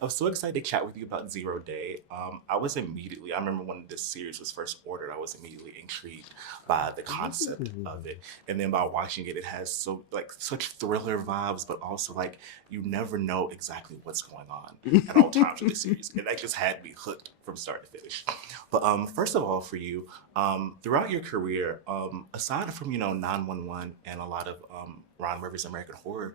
I was so excited to chat with you about Zero Day. I remember when this series was first ordered, I was immediately intrigued by the concept Ooh. of it. And then by watching it, it has such thriller vibes, but also like you never know exactly what's going on at all times in the series. And that just had me hooked from start to finish. But first of all, for you, throughout your career, aside from 911 and a lot of Ron Rivers' American Horror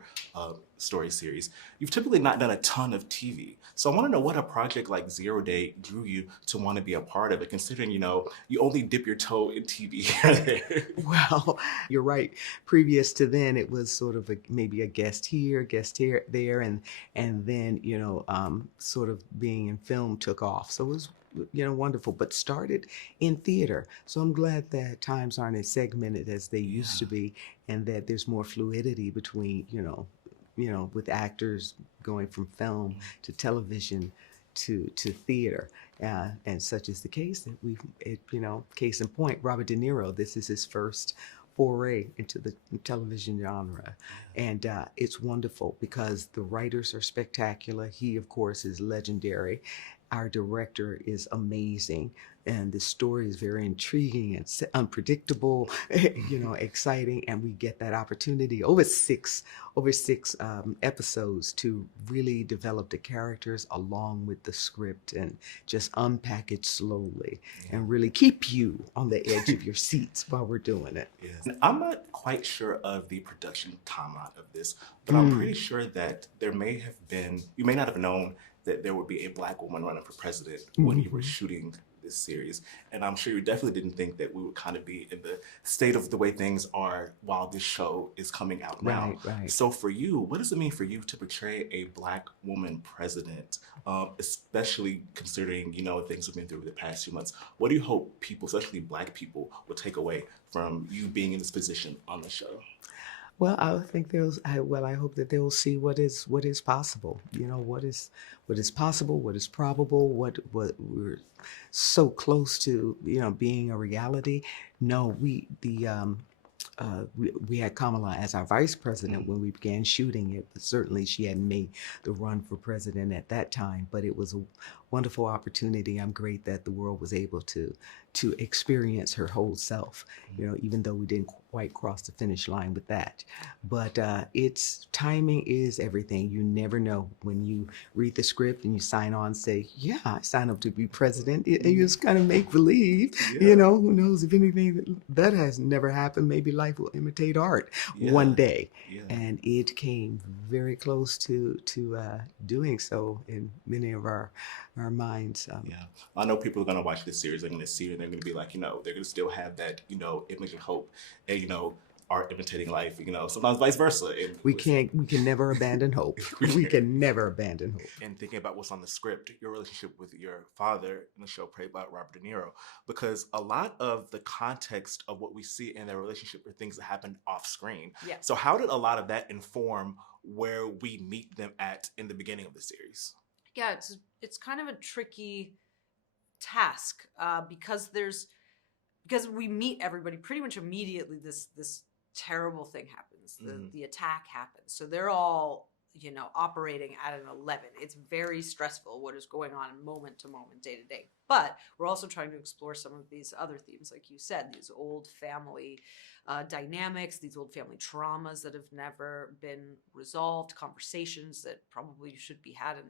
story series, you've typically not done a ton of TV. So I want to know what a project like Zero Day drew you to want to be a part of it, considering you only dip your toe in TV here and there. Well, you're right. Previous to then, it was sort of maybe a guest here, there, and then sort of being in film took off. So it was wonderful, but started in theater. So I'm glad that times aren't as segmented as they used to Yeah. be, and that there's more fluidity between with actors going from film to television to theater, and such is the case that case in point, Robert De Niro. This is his first foray into the television genre, and it's wonderful because the writers are spectacular. He, of course, is legendary. Our director is amazing, and the story is very intriguing and unpredictable, exciting, and we get that opportunity over six episodes to really develop the characters along with the script and just unpack it slowly Yeah. and really keep you on the edge of your seats while we're doing it. Yes. And I'm not quite sure of the production timeline of this, but I'm Mm. pretty sure that you may not have known that there would be a black woman running for president when you were Mhm. shooting this series. And I'm sure you definitely didn't think that we would kind of be in the state of the way things are while this show is coming out now. Right, right. So for you, what does it mean for you to portray a black woman president, especially considering, things we've been through the past few months? What do you hope people, especially black people, will take away from you being in this position on the show? Well, I think I hope that they'll see what is possible. What is possible, what is probable, what we're so close to, being a reality. No, we had Kamala as our vice president when we began shooting it, but certainly she hadn't made the run for president at that time. But it was a wonderful opportunity. I'm great that the world was able to experience her whole self, even though we didn't quite cross the finish line with that. But it's timing is everything. You never know when you read the script and you sign on, say, yeah, I signed up to be president. And you just kind of make believe, Yeah. who knows if anything that has never happened, maybe life will imitate art one Yeah. day. Yeah. And it came very close to doing so in many of our minds. Yeah, I know people are gonna watch this series. They're gonna see it, and they're gonna be like, they're gonna still have that, image and hope, and art imitating life. Sometimes vice versa. And We can never abandon hope. We can never abandon hope. and thinking about what's on the script, your relationship with your father in the show played by Robert De Niro, because a lot of the context of what we see in their relationship are things that happened off screen. Yeah. So how did a lot of that inform where we meet them at in the beginning of the series? Yeah, it's kind of a tricky task because we meet everybody pretty much immediately. This terrible thing happens. The attack happens. So they're all operating at an 11. It's very stressful what is going on moment to moment, day to day. But we're also trying to explore some of these other themes, like you said, these old family dynamics, these old family traumas that have never been resolved, conversations that probably should be had in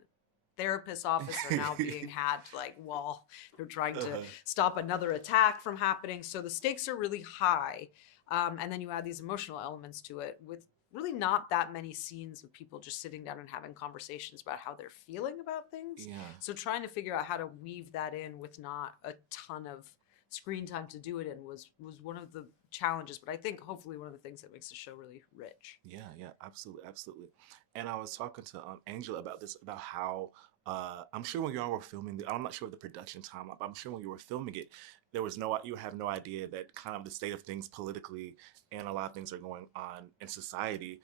therapist's office are now being had while they're trying to stop another attack from happening. So the stakes are really high. And then you add these emotional elements to it with really not that many scenes of people just sitting down and having conversations about how they're feeling about things. Yeah. So trying to figure out how to weave that in with not a ton of screen time to do it in was one of the challenges, but I think hopefully one of the things that makes the show really rich. Yeah, yeah, absolutely, absolutely. And I was talking to Angela about this, about how I'm sure when y'all were filming, I'm not sure of the production timeline, but I'm sure when you were filming it, you have no idea that kind of the state of things politically and a lot of things are going on in society,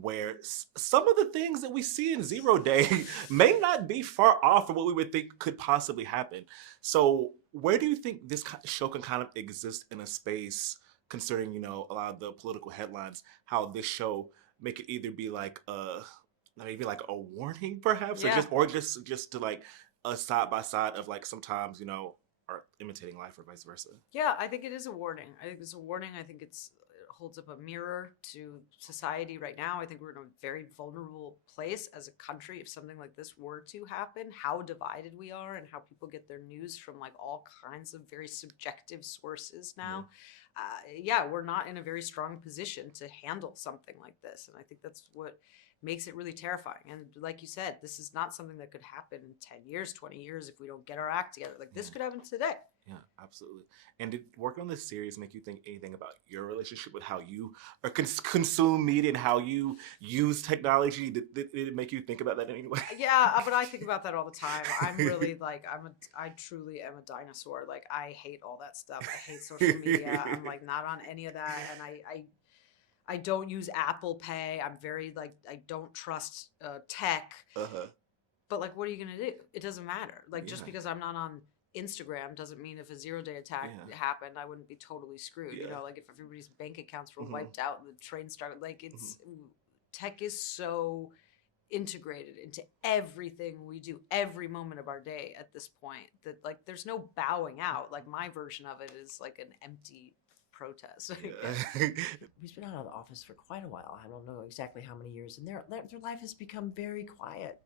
where some of the things that we see in Zero Day may not be far off from what we would think could possibly happen. So where do you think this show can kind of exist in a space, considering a lot of the political headlines, how this show make it either be like maybe like a warning, perhaps, Yeah. or just to like a side by side of like sometimes are imitating life or vice versa. Yeah, I think it is a warning. I think it's a warning. I think it holds up a mirror to society right now. I think we're in a very vulnerable place as a country if something like this were to happen, how divided we are and how people get their news from like all kinds of very subjective sources now. Yeah, we're not in a very strong position to handle something like this. And I think that's what makes it really terrifying. And like you said, this is not something that could happen in 10 years, 20 years if we don't get our act together. Like this could happen today. Yeah, absolutely. And did working on this series make you think anything about your relationship with how you consume media and how you use technology? Did it make you think about that in any way? Yeah, but I think about that all the time. I'm really like, I truly am a dinosaur. Like I hate all that stuff. I hate social media. I'm like not on any of that. And I don't use Apple Pay. I'm very like, I don't trust tech. But like, what are you going to do? It doesn't matter. Like just because I'm not on Instagram doesn't mean if a 0-day attack happened, I wouldn't be totally screwed. Like if everybody's bank accounts were wiped out and the train started, like it's tech is so integrated into everything we do every moment of our day at this point that like there's no bowing out. Like my version of it is like an empty protest. He's been out of the office for quite a while. I don't know exactly how many years, and their life has become very quiet.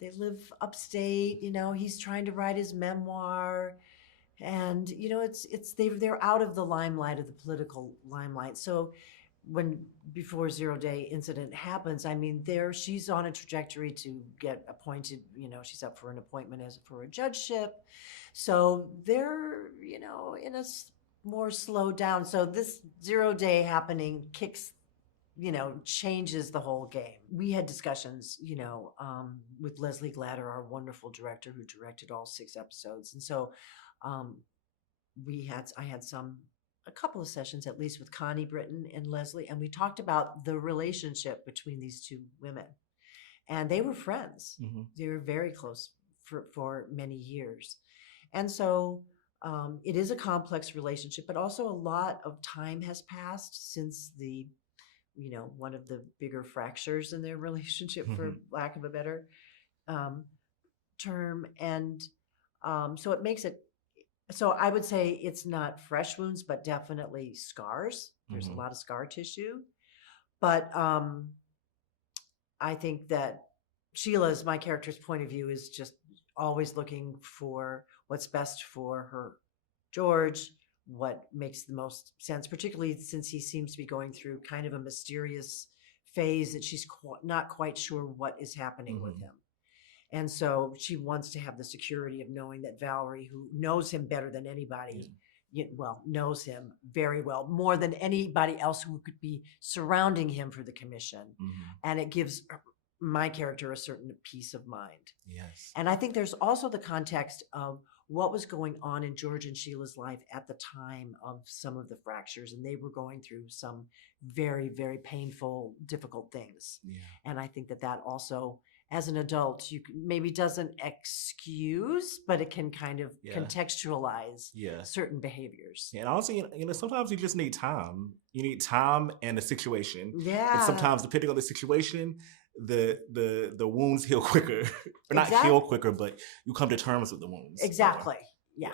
They live upstate. He's trying to write his memoir, and they're out of the limelight, of the political limelight. So before 0-day incident happens, I mean, she's on a trajectory to get appointed. She's up for an appointment for a judgeship. So they're in a more slowed down. So this 0-day happening changes the whole game. We had discussions, with Leslie Glatter, our wonderful director who directed all 6 episodes. And so I had a couple of sessions at least with Connie Britton and Leslie, and we talked about the relationship between these 2 women. And they were friends. They were very close for many years. And so it is a complex relationship, but also a lot of time has passed since one of the bigger fractures in their relationship, for lack of a better term. And so it makes it, so I would say it's not fresh wounds, but definitely scars. There's a lot of scar tissue. But I think that Sheila's, my character's point of view, is just always looking for what's best for her George, what makes the most sense, particularly since he seems to be going through kind of a mysterious phase that she's not quite sure what is happening with him. And so she wants to have the security of knowing that Valerie, who knows him better than anybody, knows him very well, more than anybody else who could be surrounding him for the commission. And it gives my character a certain peace of mind. Yes. And I think there's also the context of what was going on in George and Sheila's life at the time of some of the fractures. And they were going through some very, very painful, difficult things. And I think that also, as an adult, maybe doesn't excuse, but it can kind of contextualize certain behaviors. And also, sometimes you just need time. You need time and a situation. Yeah. And sometimes, depending on the situation, the wounds heal quicker, or not heal quicker, but you come to terms with the wounds. Exactly. Yeah.